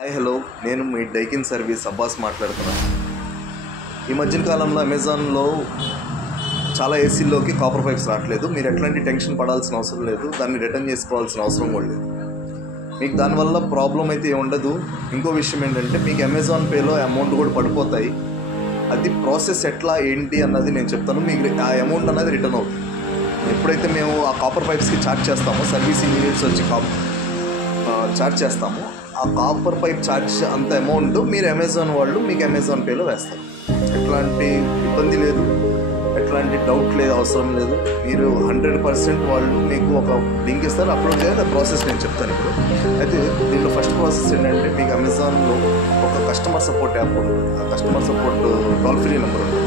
Hi hello, నేను మీ Daikin service Abbas మాట్లాడుతున్నాను. ఈ మధ్యన కాలంలో అమెజాన్లో చాలా ఏసీల్లోకి కాపర్ పైప్స్ రావట్లేదు. మీరు ఎట్లాంటి టెన్షన్ పడాల్సిన అవసరం లేదు, దాన్ని రిటర్న్ చేసుకోవాల్సిన అవసరం కూడా లేదు. మీకు దానివల్ల ప్రాబ్లం అయితే ఉండదు. ఇంకో విషయం ఏంటంటే మీకు అమెజాన్ పేలో అమౌంట్ కూడా పడిపోతాయి. అది ప్రాసెస్ ఎట్లా ఏంటి అన్నది నేను చెప్తాను. మీకు ఆ అమౌంట్ అనేది రిటర్న్ అవుతుంది. ఎప్పుడైతే మేము ఆ కాపర్ పైప్స్కి ఛార్జ్ చేస్తామో, సర్వీస్ ఇంజనీర్స్ వచ్చి ఛార్జ్ చేస్తామో, ఆ కాపర్ పైప్ ఛార్జ్ అంత అమౌంట్ మీరు అమెజాన్ వాళ్ళు మీకు అమెజాన్ పేలో వేస్తారు. ఎట్లాంటి ఇబ్బంది లేదు, ఎట్లాంటి డౌట్ లేదు, అవసరం లేదు. మీరు 100% వాళ్ళు మీకు ఒక లింక్ ఇస్తారు, అప్లోడ్ చేయాలి. ఆ ప్రాసెస్ నేను చెప్తాను ఇప్పుడు. అయితే దీంట్లో ఫస్ట్ ప్రాసెస్ ఏంటంటే మీకు అమెజాన్లో ఒక కస్టమర్ సపోర్ట్ యాప్ ఉంటుంది. ఆ customer support toll free number ఉంటుంది.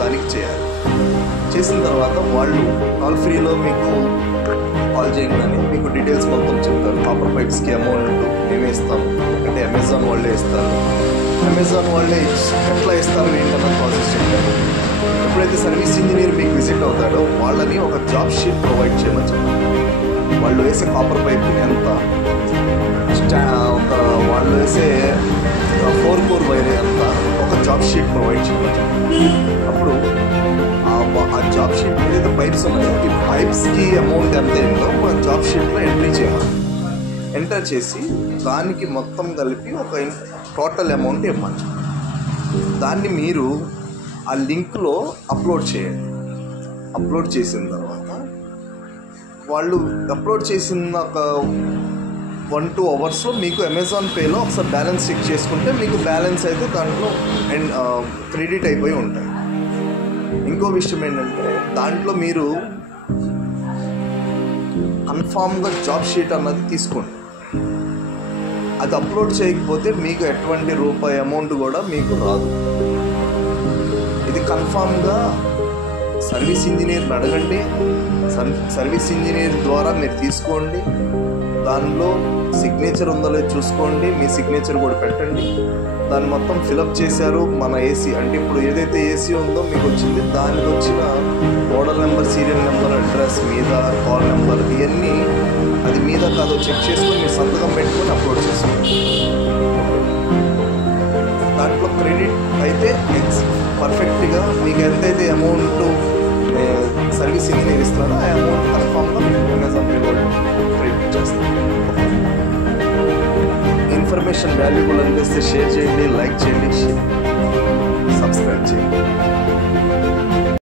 దానికి చేయాలి. చేసిన తర్వాత వాళ్ళు టోల్ ఫ్రీలో మీకు కాల్ చేయగానే మీకు డీటెయిల్స్ మొత్తం చెప్తారు. కాపర్ పైప్స్కి అమౌంట్ మేమే ఇస్తాము, అంటే అమెజాన్ వాళ్ళే ఇస్తారు. అమెజాన్ వాళ్ళే ఎట్లా ఇస్తారు ఏంటన్న ప్రాసెస్ చెప్తారు. ఎప్పుడైతే సర్వీస్ ఇంజనీర్ మీకు విజిట్ అవుతాడో వాళ్ళని ఒక జాబ్ షీట్ ప్రొవైడ్ చేయమని చెప్తారు. వాళ్ళు వేసే కాపర్ పైప్ ఎంత, వాళ్ళు వేసే 4 కోర్ వైర్ ఎంత, ఒక జాబ్ షీట్ ప్రొవైడ్ చేయమని చెప్తారు. అప్పుడు ఆ జాబ్ షీట్ ఏదైతే పైప్స్ ఉన్నాయో ఈ పైప్స్కి అమౌంట్ ఎంత అయిందో మన జాబ్ షీట్లో ఎంట్రీ చేయాలి. ఎంటర్ చేసి దానికి మొత్తం కలిపి ఒక టోటల్ అమౌంట్ ఇవ్వాలి. దాన్ని మీరు ఆ లింక్లో అప్లోడ్ చేయండి. అప్లోడ్ చేసిన తర్వాత వాళ్ళు అప్లోడ్ చేసిన ఒక 1-2 అవర్స్లో మీకు అమెజాన్ పేలో ఒకసారి బ్యాలెన్స్ చెక్ చేసుకుంటే మీకు బ్యాలెన్స్ అయితే దాంట్లో క్రెడిట్ అయిపోయి ఉంటాయి. ఇంకో విషయం ఏంటంటే దాంట్లో మీరు కన్ఫామ్గా జాబ్ షీట్ అన్నది తీసుకోండి. అది అప్లోడ్ చేయకపోతే మీకు ఎటువంటి రూపాయి అమౌంట్ కూడా మీకు రాదు. ఇది కన్ఫామ్గా సర్వీస్ ఇంజనీర్ని అడగండి. సర్వీస్ ఇంజనీర్ ద్వారా మీరు తీసుకోండి. దానిలో సిగ్నేచర్ ఉందో లేదో చూసుకోండి. మీ సిగ్నేచర్ కూడా పెట్టండి. దాన్ని మొత్తం ఫిలప్ చేశారు. మన ఏసీ అంటే ఇప్పుడు ఏదైతే ఏసీ ఉందో మీకు వచ్చింది, దానికి వచ్చిన model number, serial number, address మీద, కాల్ నెంబర్, ఇవన్నీ అది మీద కాదో చెక్ చేసుకొని మీరు సంతకం పెట్టుకొని అప్లోడ్ చేసుకోండి. దాంట్లో క్రెడిట్ అయితే పర్ఫెక్ట్గా మీకు ఎంతైతే అమౌంట్ సర్వీస్ ఇంజనీర్ ఇస్తున్నారో ఆ అమౌంట్ కన్ఫామ్గా మీకు అమెజాన్ పే వాళ్ళు క్రెడిట్ చేస్తారు. ఇన్ఫర్మేషన్ వాల్యుబుల్ అనిపిస్తే షేర్ చేయండి, లైక్ చేయండి, సబ్స్క్రైబ్ చేయండి.